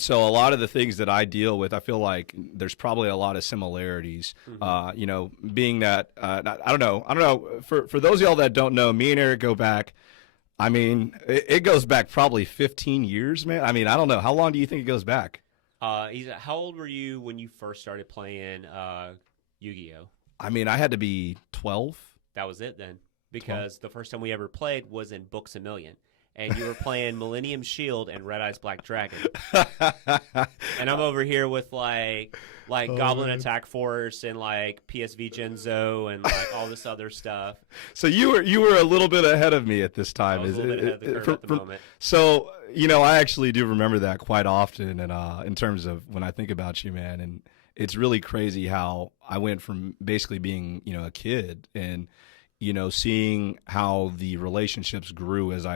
So a lot of the things that I deal with, I feel like there's probably a lot of similarities. Being that I don't know. For those of y'all that don't know, me and Eric go back. I mean, it goes back probably 15 years, man. I mean, I don't know. How long do you think it goes back? How old were you when you first started playing Yu-Gi-Oh? I mean, I had to be 12. That was it then, because the first time we ever played was in Books a Million, and you were playing Millennium Shield and Red Eyes Black Dragon, and I'm over here with like Goblin man. Attack Force and like PSV Genzo and like all this other stuff. So you were a little bit ahead of me at this time. I was a little bit ahead of the curve at the moment. So I actually do remember that quite often, and in terms of when I think about you, man, and it's really crazy how I went from basically being a kid and seeing how the relationships grew as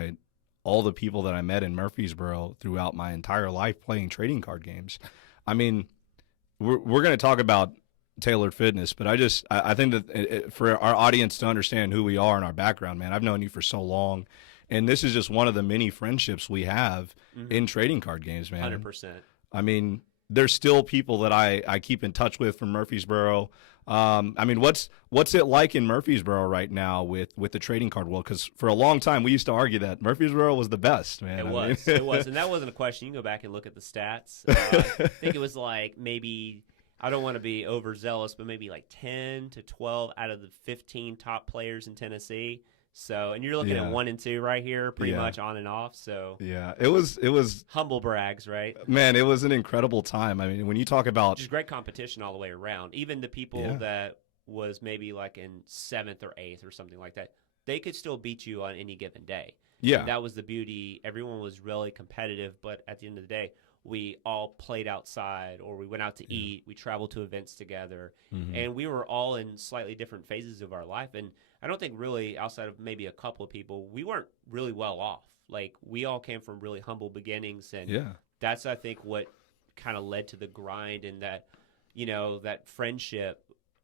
all the people that I met in Murfreesboro throughout my entire life playing trading card games. I mean, we're going to talk about tailored fitness, but I think that for our audience to understand who we are and our background, man, I've known you for so long, and this is just one of the many friendships we have in trading card games, man. 100%. I mean, there's still people that I keep in touch with from Murfreesboro. I mean, what's it like in Murfreesboro right now with the trading card world? Because for a long time we used to argue that Murfreesboro was the best, man. It was, and that wasn't a question. You can go back and look at the stats. I think it was like maybe, I don't want to be overzealous, but maybe like 10 to 12 out of the 15 top players in Tennessee. So, and you're looking at 1 and 2 right here, pretty much on and off. So, yeah, it was humble brags, right? Man, it was an incredible time. I mean, when you talk about just great competition all the way around. Even the people that was maybe like in 7th or 8th or something like that, they could still beat you on any given day. Yeah, and that was the beauty. Everyone was really competitive, but at the end of the day, we all played outside or we went out to eat. We traveled to events together, and we were all in slightly different phases of our life. And I don't think really outside of maybe a couple of people, we weren't really well off. Like we all came from really humble beginnings, and that's I think what kind of led to the grind and that that friendship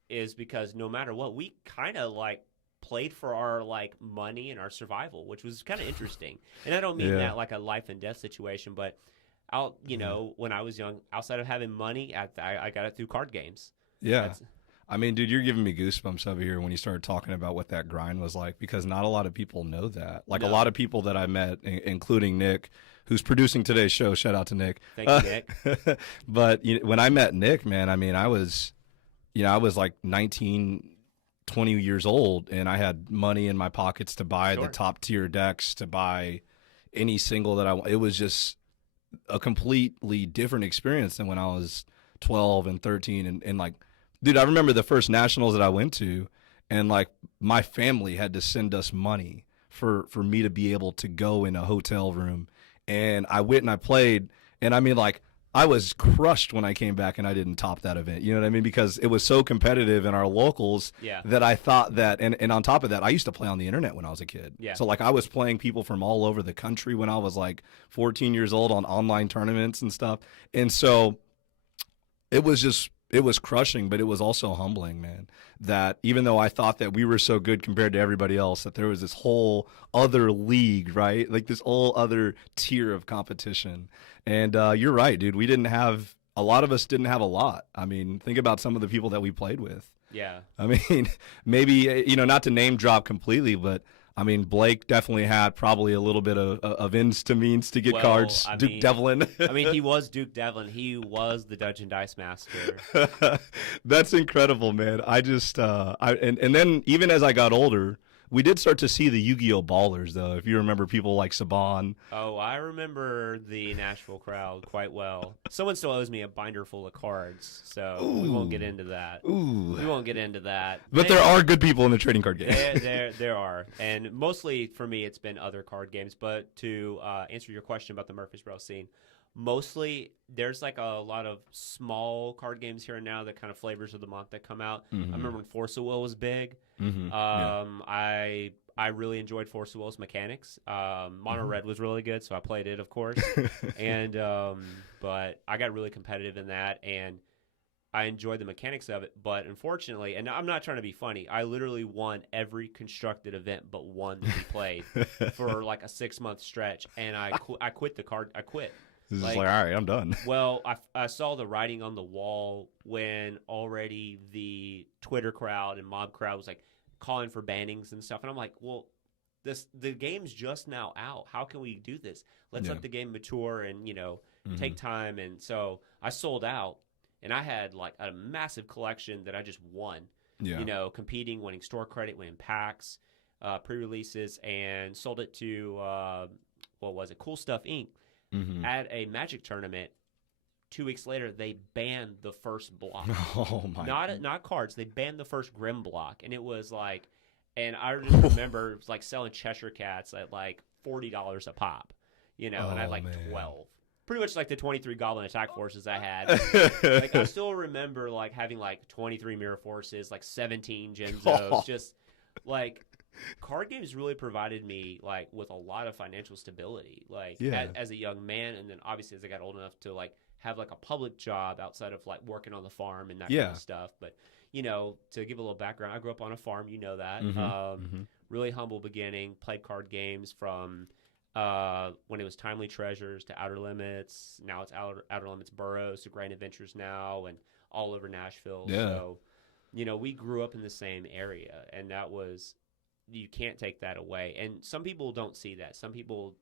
is because no matter what, we kind of like played for our like money and our survival, which was kind of interesting. And I don't mean that like a life and death situation, but when I was young, outside of having money, I got it through card games. Yeah. I mean, dude, you're giving me goosebumps over here when you started talking about what that grind was like, because not a lot of people know that. Like a lot of people that I met, including Nick, who's producing today's show. Shout out to Nick. Thank you, Nick. But when I met Nick, man, I mean, I was like 19, 20 years old, and I had money in my pockets to buy the top tier decks, to buy any single that I want. It was just a completely different experience than when I was 12 and 13 and like, dude, I remember the first nationals that I went to, and like my family had to send us money for me to be able to go in a hotel room, and I went and I played, and I mean, like, I was crushed when I came back and I didn't top that event. You know what I mean? Because it was so competitive in our locals that I thought that, and on top of that, I used to play on the internet when I was a kid. Yeah. So like I was playing people from all over the country when I was like 14 years old on online tournaments and stuff. And so it was crushing, but it was also humbling, man, that even though I thought that we were so good compared to everybody else, that there was this whole other league, right? Like this whole other tier of competition. And you're right, dude. A lot of us didn't have a lot. I mean, think about some of the people that we played with. Yeah. I mean, maybe, not to name drop completely, but I mean, Blake definitely had probably a little bit of ins to means to get cards. Duke Devlin. I mean, he was Duke Devlin. He was the Dungeon Dice Master. That's incredible, man. I just, and then even as I got older, we did start to see the Yu-Gi-Oh ballers, though. If you remember people like Saban. Oh, I remember the Nashville crowd quite well. Someone still owes me a binder full of cards, so we won't get into that. We won't get into that. But there are good people in the trading card game. There are. And mostly for me, it's been other card games. But to answer your question about the Murfreesboro scene, mostly there's like a lot of small card games here and now that kind of flavors of the month that come out. I remember when Force of Will was big. I really enjoyed Force of Will's mechanics. Mono Red was really good, so I played it, of course. And but I got really competitive in that, and I enjoyed the mechanics of it. But unfortunately, and I'm not trying to be funny, I literally won every constructed event but one that we played for like a 6-month stretch, and I quit the card. I quit. It's just like, all right, I'm done. Well, I saw the writing on the wall when already the Twitter crowd and mob crowd was like calling for bannings and stuff, and I'm like, well, the game's just now out. How can we do this? Let's let the game mature and take time. And so I sold out, and I had like a massive collection that I just won. Yeah. Competing, winning store credit, winning packs, pre-releases, and sold it to what was it? Cool Stuff Inc. At a Magic tournament. 2 weeks later, they banned the first block. Oh my! Not cards. They banned the first Grim block, and it was like, and I just remember it was like selling Cheshire Cats at like $40 a pop, and I had like 12. Pretty much like the 23 Goblin Attack Forces I had. Like I still remember like having like 23 Mirror Forces, like 17 Genzos, just like. Card games really provided me like with a lot of financial stability, like as a young man, and then obviously as I got old enough to like have like a public job outside of like working on the farm and that kind of stuff. But to give a little background, I grew up on a farm, that. Really humble beginning. Played card games from when it was Timely Treasures to Outer Limits. Now it's Outer Limits Burrows to Grand Adventures now, and all over Nashville. Yeah. So we grew up in the same area, and that was. You can't take that away. And some people don't see that. Some people,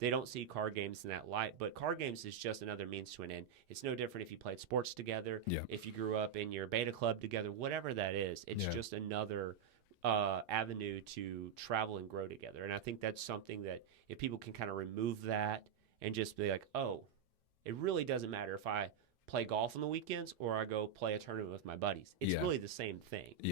they don't see card games in that light. But card games is just another means to an end. It's no different if you played sports together, if you grew up in your beta club together, whatever that is. It's just another avenue to travel and grow together. And I think that's something that if people can kind of remove that and just be like, oh, it really doesn't matter if I play golf on the weekends or I go play a tournament with my buddies. It's really the same thing. Yeah.